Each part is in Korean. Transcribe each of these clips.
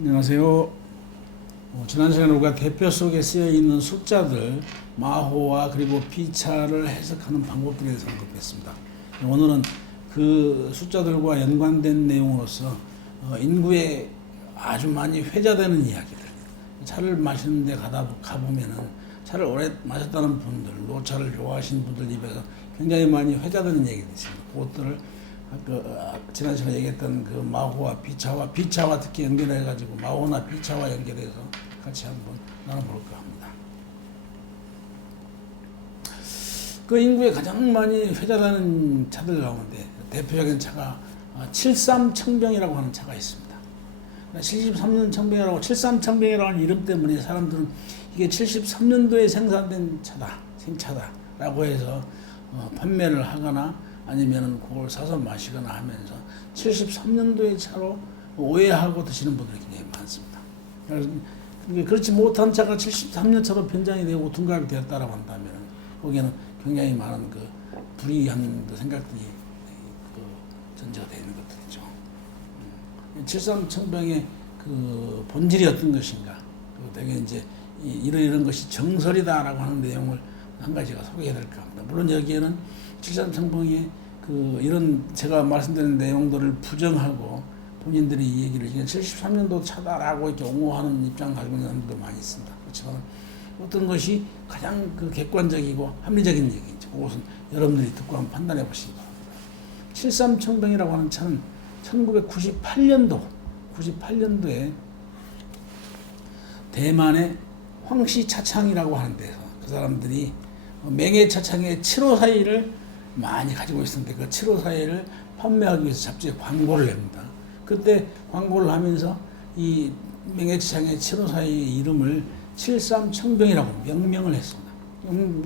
안녕하세요. 지난 시간에 우리가 대표 속에 쓰여 있는 숫자들 마호와 그리고 비차를 해석하는 방법들에 대해서 언급했습니다. 오늘은 그 숫자들과 연관된 내용으로서 인구에 아주 많이 회자되는 이야기들, 차를 마시는 데 가보면은 차를 오래 마셨다는 분들, 노차를 좋아하시는 분들 입에서 굉장히 많이 회자되는 얘기가 있습니다. 그것들을 지난 시간에 얘기했던 그 마호와 비차와 특히 연결해가지고 마호나 비차와 연결해서 같이 한번 나눠볼까 합니다. 그 인구에 가장 많이 회자되는 차들 가운데 대표적인 차가 73 청병이라고 하는 차가 있습니다. 73년 청병이라고 73 청병이라는 이름 때문에 사람들은 이게 73년도에 생산된 차다, 생차다라고 해서 판매를 하거나 아니면은 그걸 사서 마시거나 하면서 73년도의 차로 오해하고 드시는 분들이 굉장히 많습니다. 그렇지 못한 차가 73년 차로 변장이 되고 둔갑이 되었다라고 한다면 거기에는 굉장히 많은 그 불이한 생각들이 전제가 되어 있는 것들이죠. 73 청병의 그 본질이 어떤 것인가, 되게 이제 이런 것이 정설이다라고 하는 내용을 한 가지가 소개해야 될까 합니다. 물론 여기에는 73 청병의 이런 제가 말씀드린 내용들을 부정하고 본인들이 이 얘기를 73년도 차다라고 이렇게 옹호하는 입장을 가지고 있는 사람들도 많이 있습니다. 그렇지만 어떤 것이 가장 객관적이고 합리적인 얘기죠. 그것은 여러분들이 듣고 한번 판단해 보시기 바랍니다. 73 청병이라고 하는 차는 1998년도에 대만의 황씨 차창이라고 하는 데서 그 사람들이 맹해 차창의 7호사이를 많이 가지고 있었는데 그 7호사이를 판매하기 위해서 잡지에 광고를 냅니다. 그때 광고를 하면서 이 맹해 차창의 7호사이 이름을 73 청병이라고 명명을 했습니다.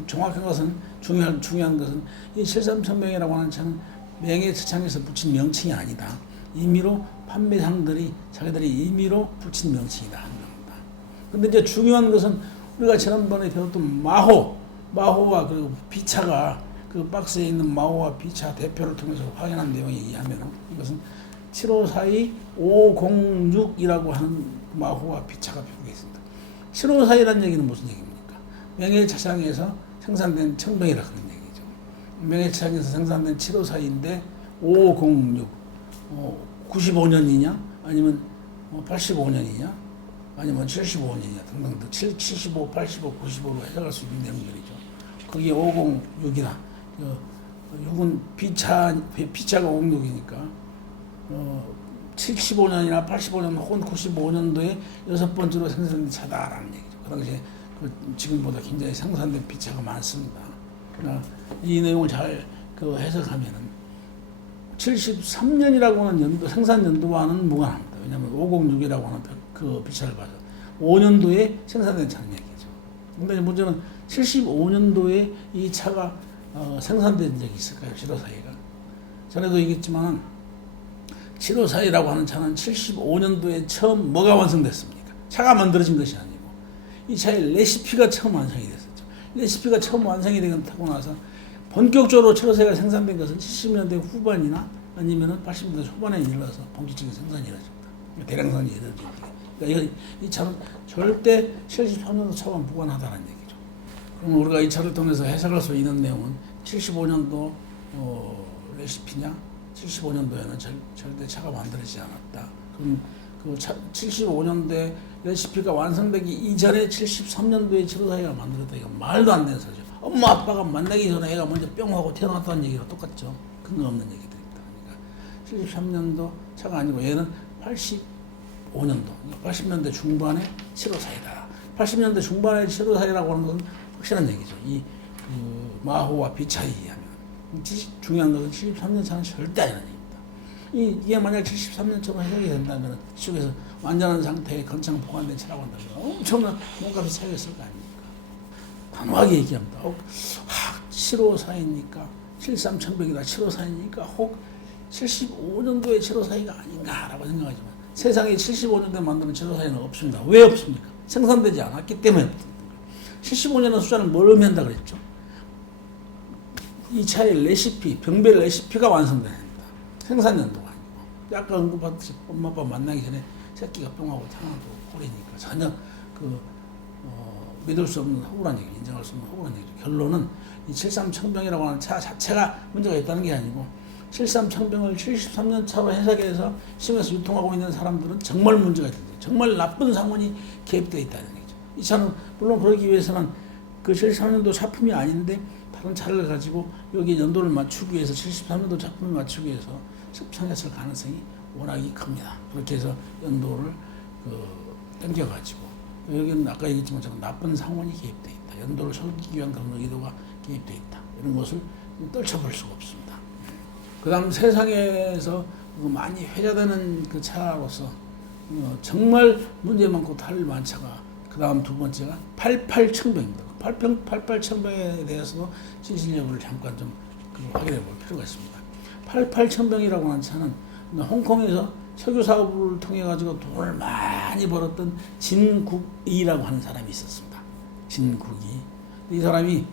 정확한 것은 중요한 것은 이 73 청병이라고 하는 차는 맹해 차창에서 붙인 명칭이 아니다. 임의로 판매상들이 자기들이 임의로 붙인 명칭이다 하는 겁니다. 근데 이제 중요한 것은 우리가 지난번에 배웠던 마호와 그 비차가 그 박스에 있는 마호와 비차 대표를 통해서 확인한 내용에 의하면 이것은 7542 506이라고 하는 마호와 비차가 표기되어 있습니다. 7542라는 얘기는 무슨 얘기입니까? 명예차창에서 생산된 청병이라 그런 얘기죠. 명예차창에서 생산된 7542인데 506 95년이냐 아니면 85년이냐 아니면 75년이냐 등등 75, 85, 95로 해석할 수 있는 내용들이죠. 거기에 506이나 6은 비차가 506이니까 75년이나 85년 혹은 95년도에 여섯 번째로 생산된 차다라는 얘기죠. 그 당시에 지금보다 굉장히 생산된 비차가 많습니다. 그러나 이 내용을 잘 해석하면은 73년이라고 하는 생산 연도와는 무관합니다. 왜냐하면 506이라고 하는 그 비차를 봐서 5년도에 생산된 차는 얘기죠. 근데 문제는 75년도에 이 차가 생산된 적이 있을까요? 7542가. 전에도 얘기했지만 7542라고 하는 차는 75년도에 처음 뭐가 완성됐습니까? 차가 만들어진 것이 아니고 이 차의 레시피가 처음 완성이 됐었죠. 레시피가 처음 완성이 되고 나서 본격적으로 7542가 생산된 것은 70년대 후반이나 아니면 80년대 초반에 이르러서 본격적인 생산이 이루어집니다. 대량산이 이루어집니다. 그러니까 이 차는 절대 73년도 차와 무관하다는 얘기죠. 그럼 우리가 이 차를 통해서 해석할 수 있는 내용은 75년도 레시피냐? 75년도에는 절대 차가 만들어지지 않았다. 그럼 75년도에 레시피가 완성되기 이전에 73년도에 7542가 만들었다. 이거 말도 안 되는 소리죠. 엄마 아빠가 만나기 전에 애가 먼저 뿅 하고 태어났다는 얘기랑 똑같죠. 근거 없는 얘기들입니다. 그러니까 73년도 차가 아니고 얘는 85년도, 80년대 중반에 7542다. 80년대 중반에 7542라고 하는 것은 확실한 얘기죠. 마호와 비차에 의하면. 중요한 것은 73년 차는 절대 아니라는 얘기입니다. 이게 만약 73년처럼 해석이 된다면 시중에서 완전한 상태의 건창 보관된 차라고 한다면 엄청난 몸값이 차이였을 거 아닙니까? 단호하게 얘기합니다. 7542니까 73 청병이다 7542니까 혹 75년도에 7542가 아닌가라고 생각하지만 세상에 75년도에 만드는 7542는 없습니다. 왜 없습니까? 생산되지 않았기 때문에 없습니다. 75년의 숫자는 뭘 의미한다 그랬죠? 이 차의 레시피, 병별 레시피가 완성돼야 됩니다. 생산 연도가 아니고. 아까 언급했듯이 엄마 아빠 만나기 전에 새끼가 뿅하고 태어나도 꼴이니까 전혀 그 믿을 수 없는 허구란 얘기, 인정할 수 없는 허구란 얘기죠. 결론은 이 73청병이라고 하는 차 자체가 문제가 있다는 게 아니고 73청병을 73년 차로 해석해서 시중에서 유통하고 있는 사람들은 정말 문제가 있다. 정말 나쁜 상원이 개입되어 있다는 얘기죠. 이 차는 물론 그러기 위해서는 그 73년도 차품이 아닌데 다른 차를 가지고 여기 연도를 맞추기 위해서 73년도 차품을 맞추기 위해서 습창했을 가능성이 워낙이 큽니다. 그렇게 해서 연도를 땡겨가지고 여기는 아까 얘기했지만 나쁜 상원이 개입되어 있다. 연도를 속이기 위한 그런 의도가 개입되어 있다. 이런 것을 떨쳐볼 수가 없습니다. 그 다음 세상에서 많이 회자되는 그 차로서 정말 문제 많고 탈 많은 차가 그 다음 두 번째가 88청병입니다. 88청병에 대해서도 진실 여부를 잠깐 좀 확인해 볼 필요가 있습니다. 88청병이라고 하는 차는 홍콩에서 석유 사업을 통해 가지고 돈을 많이 벌었던 진국이라고 하는 사람이 있었습니다. 진국이. 이 사람이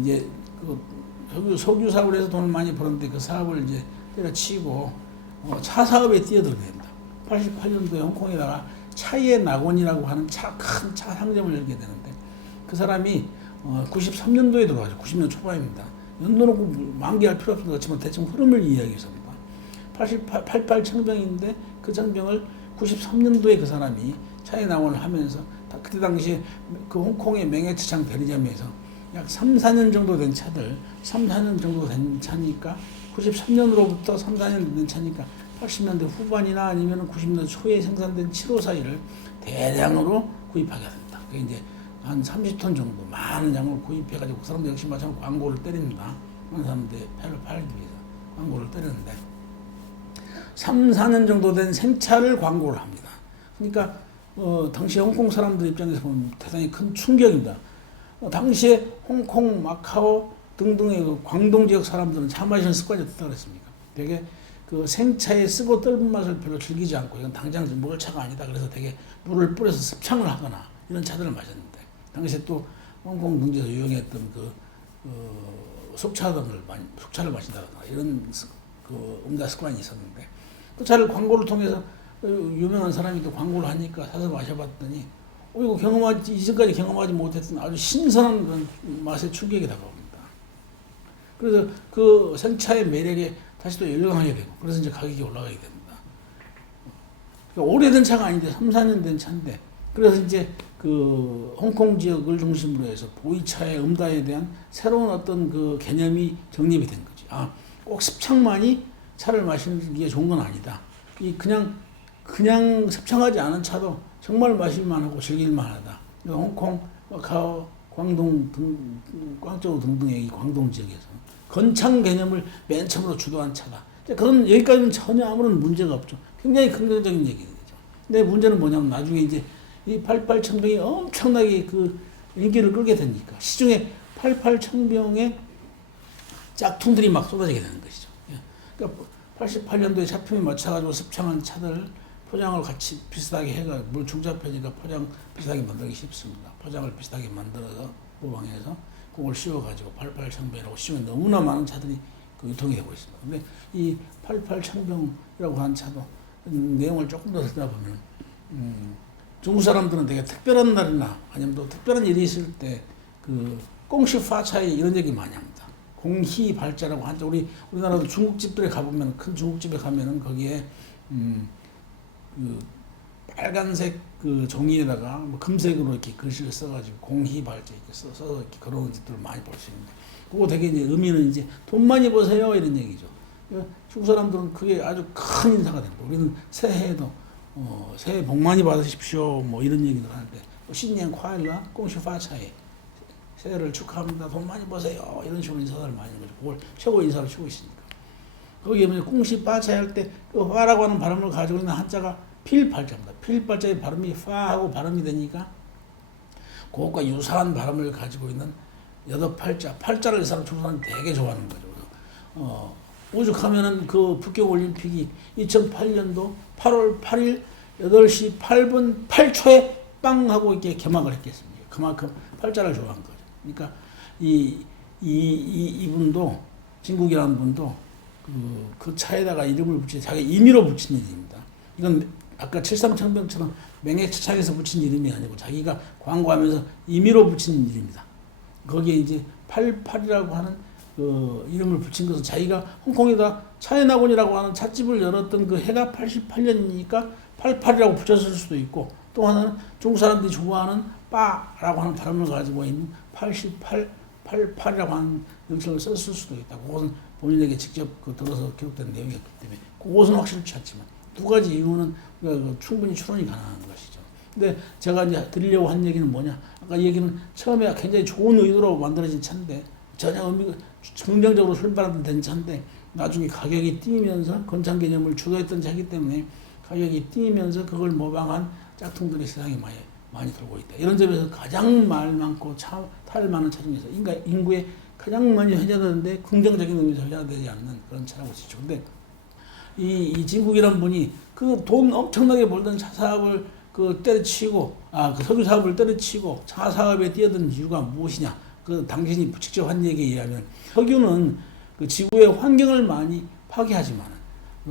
이제 그 석유 사업을 해서 돈을 많이 벌었는데 그 사업을 이제 때려치고 차 사업에 뛰어들게 됩니다. 88년도에 홍콩에다가 차이의 낙원이라고 하는 큰 차 상점을 열게 되는데 그 사람이 93년도에 들어가죠. 90년 초반입니다. 연도는 만기할 필요 없습니다. 그렇지만 대충 흐름을 이해하기 위해서입니다. 88 청병인데 그 청병을 93년도에 그 사람이 차이 낙원을 하면서 그때 당시에 그 홍콩의 맹해차창 대리점에서 약 3, 4년 정도 된 차들 3, 4년 정도 된 차니까 93년으로부터 3, 4년 된 차니까 80년대 후반이나 아니면 90년대 초에 생산된 754를 대량으로 구입하게 됩니다. 그게 이제 한 30톤 정도 많은 양을 구입해가지고 그 사람들 역시 마찬가지로 광고를 때립니다. 많은 사람들이 배를 팔기 위해서 광고를 때렸는데 3, 4년 정도 된 생차를 광고를 합니다. 그러니까 당시 홍콩 사람들 입장에서 보면 대단히 큰 충격입니다. 당시에 홍콩, 마카오 등등의 그 광동 지역 사람들은 차 마시는 습관이 어떻다 그랬습니까? 되게 그 생차에 쓰고 떫은 맛을 별로 즐기지 않고 이건 당장 먹을 차가 아니다. 그래서 되게 물을 뿌려서 습창을 하거나 이런 차들을 마셨는데 당시에 또 홍콩 등지에서 유행했던 속차를 마신다거나 이런 음주 습관이 있었는데 그 차를 광고를 통해서 유명한 사람이 또 광고를 하니까 사서 마셔봤더니 이거 이전까지 경험하지 못했던 아주 신선한 그런 맛의 충격이 다가옵니다. 그래서 그 생차의 매력에 다시 또 열광하게 되고 그래서 이제 가격이 올라가게 됩니다. 그러니까 오래된 차가 아닌데 3, 4년 된 차인데 그래서 이제 그 홍콩 지역을 중심으로 해서 보이차의 음다에 대한 새로운 어떤 그 개념이 정립이 된 거지. 꼭 습창만이 차를 마시기에 좋은 건 아니다. 그냥 습창하지 않은 차도 정말 마실만 하고 즐길만 하다. 홍콩, 마카오, 광동 광저우 등등의 이 광동 지역에서 건창 개념을 맨 처음으로 주도한 차다. 그런 여기까지는 전혀 아무런 문제가 없죠. 굉장히 긍정적인 얘기죠. 근데 문제는 뭐냐면 나중에 이제 이 88 청병이 엄청나게 그 인기를 끌게 되니까 시중에 88 청병의 짝퉁들이 막 쏟아지게 되는 것이죠. 그러니까 88년도에 차품에 맞춰가지고 습창한 차들 포장을 같이 비슷하게 해가 물 중잡혀니까 포장 비슷하게 만들기 쉽습니다. 포장을 비슷하게 만들어서 모방해서 그걸 씌워가지고 88 청병이라고 씌우면 너무나 많은 차들이 유통이 되고 있습니다. 근데 이 88 청병이라고 하는 차도 내용을 조금 더 들여다보면 중국 사람들은 되게 특별한 날이나 아니면 또 특별한 일이 있을 때 그 꽁시 파차에 이런 얘기 많이 합니다. 공희 발자라고 한자 우리나라도 중국집들에 가보면 큰 중국집에 가면은 거기에 그 빨간색 그 종이에다가 뭐 금색으로 이렇게 글씨를 써가지고 공희 발자 이렇게 써서 이렇게 걸어놓은 집들을 많이 볼 수 있는데 그거 되게 이제 의미는 이제 돈 많이 버세요 이런 얘기죠. 중국 사람들은 그게 아주 큰 인사가 됩니다. 우리는 새해에도 새해 복 많이 받으십시오 뭐 이런 얘기를 하는데 신년 과일라 꽁시파차에 새해를 축하합니다. 돈 많이 버세요 이런 식으로 인사를 많이 하는 거죠. 그걸 최고 인사로 치고 있으니까. 거기에 꽁시파차에 할 때 그 파라고 하는 발음을 가지고 있는 한자가 필발자입니다. 필발자의 발음이 파하고 발음이 되니까 그것과 유사한 발음을 가지고 있는 팔자를 이 사람 중국 사람이 되게 좋아하는 거죠. 오죽하면은 그 북경올림픽이 2008년도 8월 8일 8시 8분 8초에 빵 하고 이렇게 개막을 했겠습니까? 그만큼 팔자를 좋아한 거죠. 그러니까 이분도 진국이라는 분도 그 차에다가 이름을 붙여 자기 임의로 붙인 일입니다. 이건 아까 칠삼청병처럼 맹액차창에서 붙인 이름이 아니고 자기가 광고하면서 임의로 붙인 이름이다. 거기에 이제 88이라고 하는 그 이름을 붙인 것은 자기가 홍콩에다 차이나곤이라고 하는 찻집을 열었던 그 해가 88년이니까 88이라고 붙였을 수도 있고, 또 하나는 중국 사람들이 좋아하는 빠라고 하는 발음을 가지고 있는 88, 88이라고 하는 명칭을 썼을 수도 있다. 그것은 본인에게 직접 들어서 기록된 내용이었기 때문에 그것은 확실치 않지만 두 가지 이유는 충분히 추론이 가능한 것이죠. 근데 제가 이제 드리려고 한 얘기는 뭐냐? 아까 얘기는 처음에 굉장히 좋은 의도로 만들어진 차인데 전혀 의미가 긍정적으로 출발된 차인데 나중에 가격이 뛰면서 건창 개념을 주도했던 차이기 때문에 가격이 뛰면서 그걸 모방한 짝퉁들이 세상에 많이 돌고 있다. 이런 점에서 가장 말 많고 탈 많은 차 중에서 인구에 가장 많이 회자되는데 긍정적인 의미에서 회자되지 않는 그런 차라고 지죠. 근데 이 진국이란 분이 그 돈 엄청나게 벌던 차 사업을 때려치고 그 석유 사업을 때려치고 차 사업에 뛰어든 이유가 무엇이냐? 그 당신이 직접 한 얘기에 의하면 석유는 그 지구의 환경을 많이 파괴하지만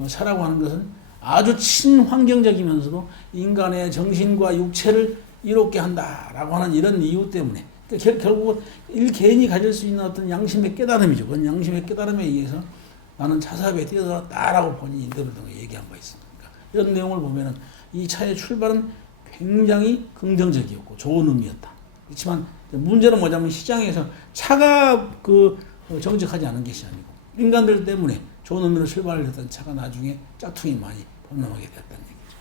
차라고 하는 것은 아주 친환경적이면서도 인간의 정신과 육체를 이롭게 한다라고 하는 이런 이유 때문에 결국 일개인이 가질 수 있는 어떤 양심의 깨달음이죠. 그건 양심의 깨달음에 의해서 나는 차 사업에 뛰어들었다라고 본인이 인터뷰 등에 얘기한 바 있습니다. 이런 내용을 보면은 이 차의 출발은 굉장히 긍정적이었고 좋은 의미였다. 그렇지만 문제는 뭐냐면 시장에서 차가 정직하지 않은 것이 아니고 인간들 때문에 좋은 의미로 출발을 했던 차가 나중에 짝퉁이 많이 범람하게 되었다는 얘기죠.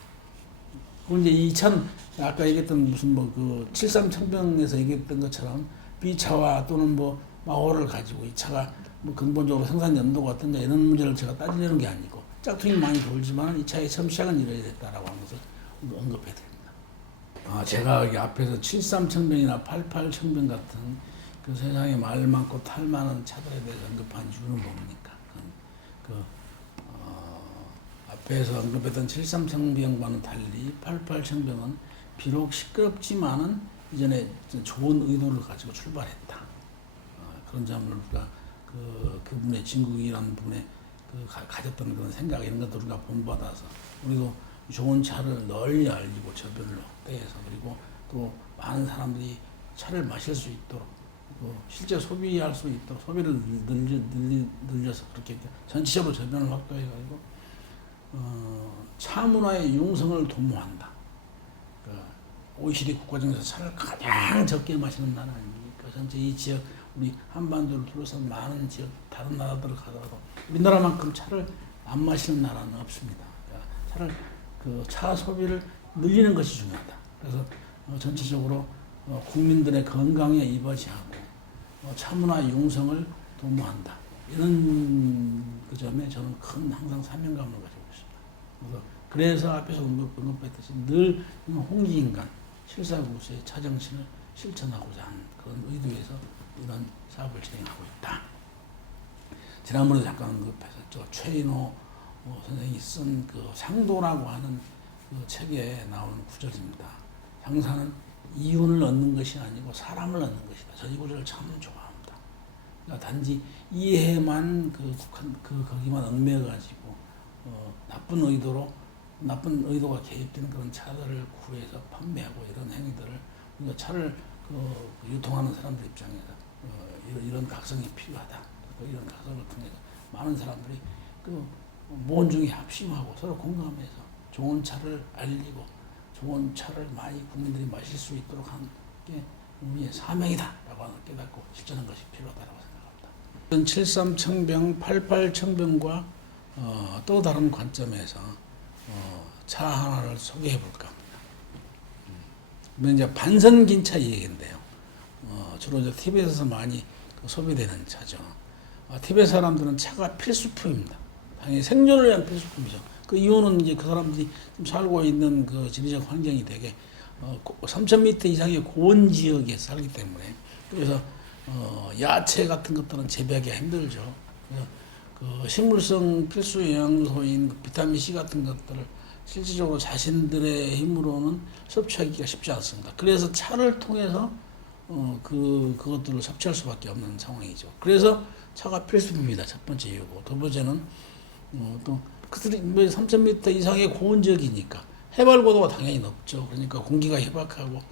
그런데 이 차는 아까 얘기했던 무슨 73청병에서 얘기했던 것처럼 B차와 또는 마호를 가지고 이 차가 근본적으로 생산 연도가 어떤가 이런 문제를 제가 따지려는 게 아니고 짝퉁이 많이 돌지만 이 차의 처음 시작은 이래야 됐다라고 하는 것을 언급해 드립니다. 제가 여기 앞에서 73청병이나 88청병 같은 그 세상에 말 많고 탈 많은 차들에 대해서 언급한 이유는 뭡니까? 앞에서 언급했던 73청병과는 달리 88청병은 비록 시끄럽지만은 이전에 좋은 의도를 가지고 출발했다. 그런 점을 우리가 그분의 진국이라는 분의 가졌던 그런 생각 이런 것들 우리가 본받아서 우리도 좋은 차를 널리 알리고 저변을 확대해서 그리고 또 많은 사람들이 차를 마실 수 있도록 실제 소비할 수 있도록 소비를 늘려서 그렇게 전체적으로 저변을 확대해가지고 차 문화의 융성을 도모한다. OECD 국가 중에서 차를 가장 적게 마시는 나라 아닙니까? 전체 이 지역 우리 한반도를 둘러싼 많은 지역 다른 나라들을 가더라도 우리나라만큼 차를 안 마시는 나라는 없습니다. 차를 차 소비를 늘리는 것이 중요하다. 그래서 전체적으로 국민들의 건강에 이바지하고 차 문화 융성을 도모한다. 이런 그 점에 저는 항상 사명감을 가지고 있습니다. 그래서 앞에서 언급했듯이 늘 홍익인간 실사구수의 차정신을 실천하고자 하는 그런 의도에서 이런 사업을 진행하고 있다. 지난번에 잠깐 언급했었죠. 최인호 선생이 쓴 상도라고 하는 그 책에 나오는 구절입니다. 장사는 이윤을 얻는 것이 아니고 사람을 얻는 것이다. 저 이 구절을 참 좋아합니다. 그러니까 단지 이해만 거기만 얽매가지고 나쁜 의도가 개입되는 그런 차들을 구해서 판매하고 이런 행위들을 우리가 차를 유통하는 사람들 입장에서 이런 각성이 필요하다. 이런 각성을 통해서 많은 사람들이 모원중에 합심하고 서로 공감해서 좋은 차를 알리고 좋은 차를 많이 국민들이 마실 수 있도록 하는 게 우리의 사명이다라고 하는 깨닫고 실천한 것이 필요하다고 생각합니다. 73청병, 88청병과 또 다른 관점에서 차 하나를 소개해 볼까 합니다. 이제 반선긴차 얘기인데요. 주로 티벳에서 많이 소비되는 차죠. 티벳 사람들은 차가 필수품입니다. 당연히 생존을 위한 필수품이죠. 그 이유는 이제 그 사람들이 살고 있는 그 지리적 환경이 되게 3,000m 이상의 고원 지역에 살기 때문에 그래서 야채 같은 것들은 재배하기가 힘들죠. 그 식물성 필수 영양소인 비타민 C 같은 것들을 실질적으로 자신들의 힘으로는 섭취하기가 쉽지 않습니다. 그래서 차를 통해서 그것들을 섭취할 수밖에 없는 상황이죠. 그래서 차가 필수품입니다. 첫 번째 이유고 두 번째는 또 그들이 3,000m 이상의 고원 지역이니까 해발 고도가 당연히 높죠. 그러니까 공기가 희박하고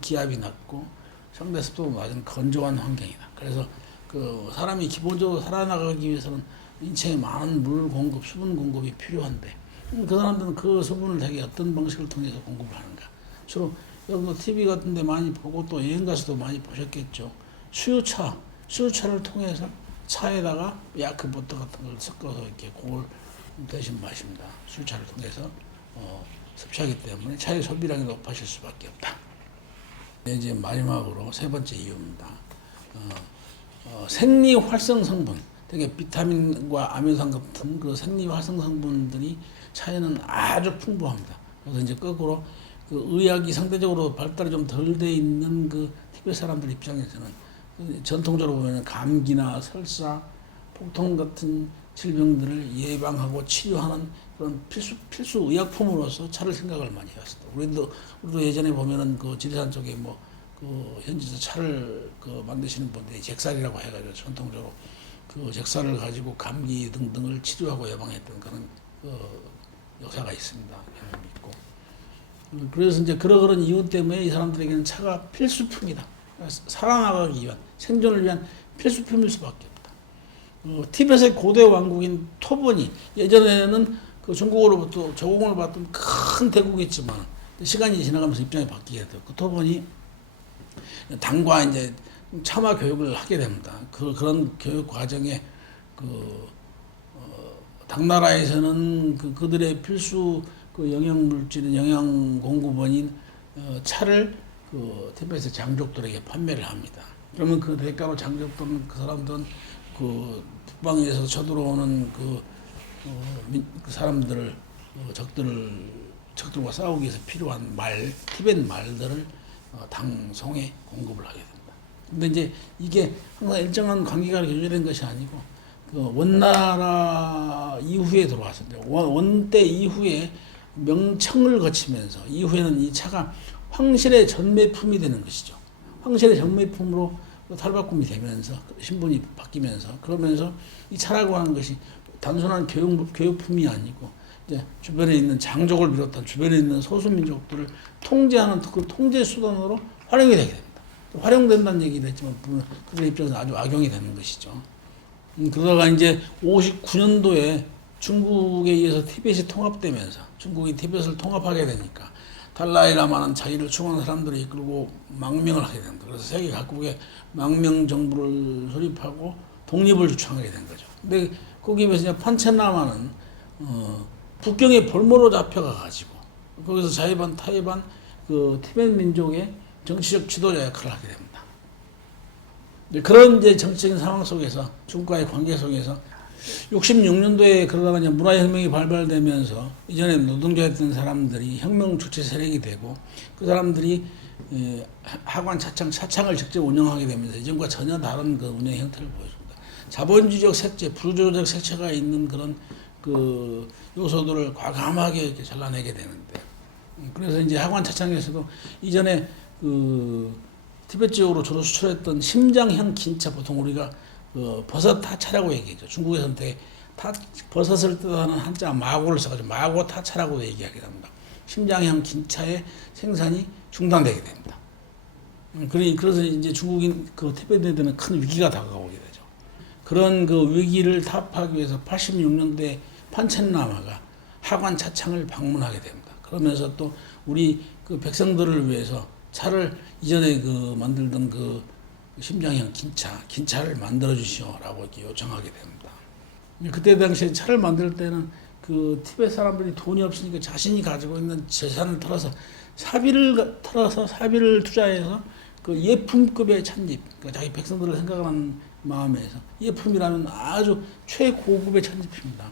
기압이 낮고 상대 습도가 낮은 건조한 환경이다. 그래서 그 사람이 기본적으로 살아나가기 위해서는 인체에 많은 물 공급, 수분 공급이 필요한데 그 사람들은 그 수분을 자기 어떤 방식을 통해서 공급을 하는가? 주로 여러분도 TV 같은 데 많이 보고 또 여행 가서도 많이 보셨겠죠. 수유차를 통해서 차에다가 야크 버터 같은 걸 섞어서 이렇게 그걸 대신 마십니다. 수유차를 통해서 섭취하기 때문에 차의 소비량이 높아질 수밖에 없다. 이제 마지막으로 세 번째 이유입니다. 생리 활성 성분, 되게 비타민과 아미노산 같은 그 생리 활성 성분들이 차에는 아주 풍부합니다. 그래서 이제 거꾸로 그 의학이 상대적으로 발달이 좀 덜 돼 있는 그 티베트 사람들 입장에서는 전통적으로 보면 감기나 설사, 폭통 같은 질병들을 예방하고 치료하는 그런 필수 의약품으로서 차를 생각을 많이 해왔습니다. 우리도 예전에 보면은 그 지리산 쪽에 그 현지에서 차를 그 만드시는 분들이 잭살이라고 해가지고 전통적으로 그 잭살을 가지고 감기 등등을 치료하고 예방했던 그런 역사가 있습니다. 경험이 있고. 그래서 이제 그런 이유 때문에 이 사람들에게는 차가 필수품이다. 살아나가기 위한, 생존을 위한 필수품일 수밖에 없다. 티벳의 고대 왕국인 토번이 예전에는 그 중국으로부터 조공을 받던 큰 대국이었지만 시간이 지나가면서 입장이 바뀌게 돼요. 그 토번이 당과 이제 참화 교육을 하게 됩니다. 그런 교육 과정에 당나라에서는 그들의 필수 그 영양 물질인 영양 공급원인 차를 그 티베트의 장족들에게 판매를 합니다. 그러면 그 대가로 장족들은 그 사람들은 그 북방에서 쳐들어오는 그 사람들을 적들과 싸우기 위해서 필요한 티베트 말들을 당송에 공급을 하게 됩니다. 근데 이제 이게 항상 일정한 관계가 교제된 것이 아니고 그 원나라 이후에 들어왔습니다. 원때 이후에 명청을 거치면서 이후에는 이 차가 황실의 전매품이 되는 것이죠. 황실의 전매품으로 탈바꿈이 되면서 신분이 바뀌면서 그러면서 이 차라고 하는 것이 단순한 교육품이 아니고 이제 주변에 있는 장족을 비롯한 주변에 있는 소수민족들을 통제하는 그 통제 수단으로 활용이 되게 됩니다. 활용된다는 얘기를 했지만 그들의 입장에서 아주 악용이 되는 것이죠. 그러다가 이제 59년도에 중국에 의해서 티벳이 통합되면서 중국이 티벳을 통합하게 되니까 달라이라마는 자기를 충원한 사람들을 이끌고 망명을 하게 됩니다. 그래서 세계 각국에 망명 정부를 설립하고 독립을 주창하게 된 거죠. 근데 거기에서 이제 판첸라마는 북경의 볼모로 잡혀가 가지고 거기서 자해반 타해반 그 티벳 민족의 정치적 지도자 역할을 하게 됩니다. 그런 이제 정치적인 상황 속에서 중국과의 관계 속에서 66년도에 그러다가 이제 문화혁명이 발발되면서 이전에 노동자였던 사람들이 혁명 주체 세력이 되고 그 사람들이 하관 차창을 직접 운영하게 되면서 이전과 전혀 다른 그 운영 형태를 보여줍니다. 자본주의적 색채, 부조적 색채가 있는 그런 그 요소들을 과감하게 이렇게 잘라내게 되는데 그래서 이제 하관 차창에서도 이전에 그 티베트 지역으로 주로 수출했던 심장형 긴차 보통 우리가 버섯 타차라고 얘기하죠. 중국에서는 버섯을 뜻하는 한자 마고를 써가지고 마고 타차라고 얘기하게 됩니다. 심장형 긴차의 생산이 중단되게 됩니다. 그래서 이제 중국인 그 티베트에는 큰 위기가 다가오게 되죠. 그런 그 위기를 타파하기 위해서 86년도에 판첸라마가 하관 차창을 방문하게 됩니다. 그러면서 또 우리 그 백성들을 위해서 차를 이전에 그 만들던 그 심장형 긴차를 만들어 주시오라고 이렇게 요청하게 됩니다. 그때 당시에 차를 만들 때는 그 티베트 사람들이 돈이 없으니까 자신이 가지고 있는 재산을 털어서 사비를 투자해서 그 예품급의 찻잎, 그러니까 자기 백성들을 생각하는 마음에서 예품이라면 아주 최고급의 찻잎입니다.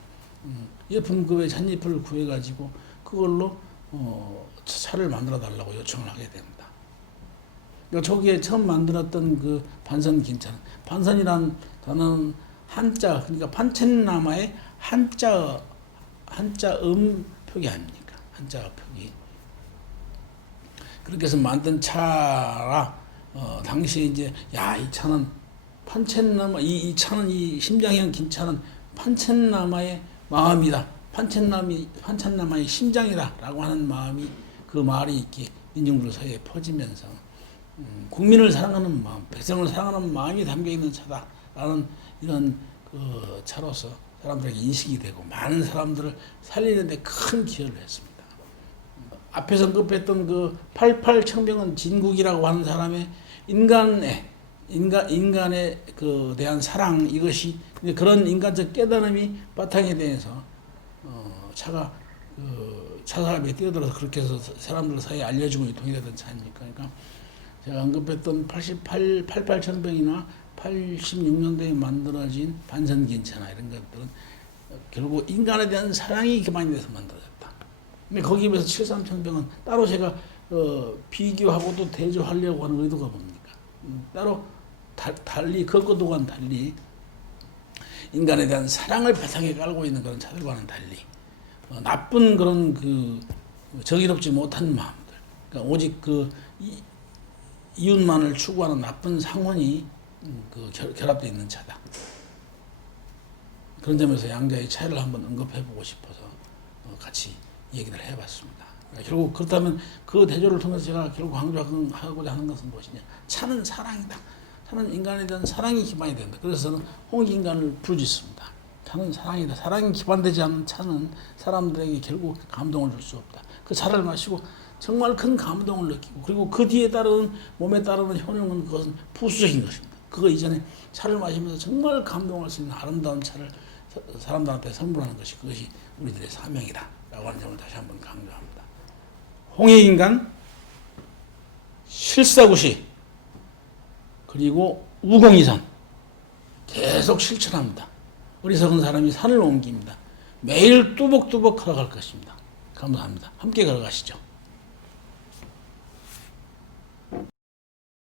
예품급의 찻잎을 구해가지고 그걸로 차를 만들어 달라고 요청을 하게 됩니다. 그러니까 초기에 처음 만들었던 그 반선 긴차는 반선이란 단어는 한자 그러니까 판첸라마의 한자 표기 아닙니까? 한자 표기. 그렇게 해서 만든 차라 당시에 이제 이 차는 판첸라마 이 차는 이 심장형 긴차는 판첸라마의 마음이다. 판천남의 심장이다라고 하는 마음이 그 말이 있기에 민중들 사이에 퍼지면서 국민을 사랑하는 마음, 백성을 사랑하는 마음이 담겨 있는 차다라는 이런 그 차로서 사람들에게 인식이 되고 많은 사람들을 살리는데 큰 기여를 했습니다. 앞에서 언급했던 그 88 청병은 진국이라고 하는 사람의 인간에 그 대한 사랑, 이것이 그런 인간적 깨달음이 바탕에 대해서 차가 차사람에 뛰어들어서 그렇게 해서 사람들 사이에 알려지고 유통이 되던 차입니까? 그러니까 제가 언급했던 88 청병이나 86년도에 만들어진 반선기차나 이런 것들은 결국 인간에 대한 사랑이 기반이 돼서 만들어졌다. 근데 거기에 비해서 73 청병은 따로 제가 비교하고도 대조하려고 하는 의도가 뭡니까? 따로 달리 그것과는 달리 인간에 대한 사랑을 바탕에 깔고 있는 그런 차들과는 달리 나쁜 그런 그 정의롭지 못한 마음들, 그러니까 오직 그 이웃만을 추구하는 나쁜 상원이 그 결합되어 있는 차다. 그런 점에서 양자의 차이를 한번 언급해보고 싶어서 같이 얘기를 해봤습니다. 그러니까 결국 그렇다면 그 대조를 통해서 제가 결국 강조하고자 하는 것은 무엇이냐? 차는 사랑이다. 차는 인간에 대한 사랑이 기반이 된다. 그래서 저는 홍익인간을 부르짖습니다. 차는 사랑이다. 사랑이 기반되지 않는 차는 사람들에게 결국 감동을 줄 수 없다. 그 차를 마시고 정말 큰 감동을 느끼고 그리고 그 뒤에 따르는 몸에 따르는 효능은 그것은 부수적인 것입니다. 그거 이전에 차를 마시면서 정말 감동할 수 있는 아름다운 차를 사람들한테 선물하는 것이 그것이 우리들의 사명이다 라고 하는 점을 다시 한번 강조합니다. 홍익인간, 실사구시, 그리고 우공이산 계속 실천합니다. 어리석은 사람이 산을 옮깁니다. 매일 뚜벅뚜벅 걸어갈 것입니다. 감사합니다. 함께 걸어가시죠.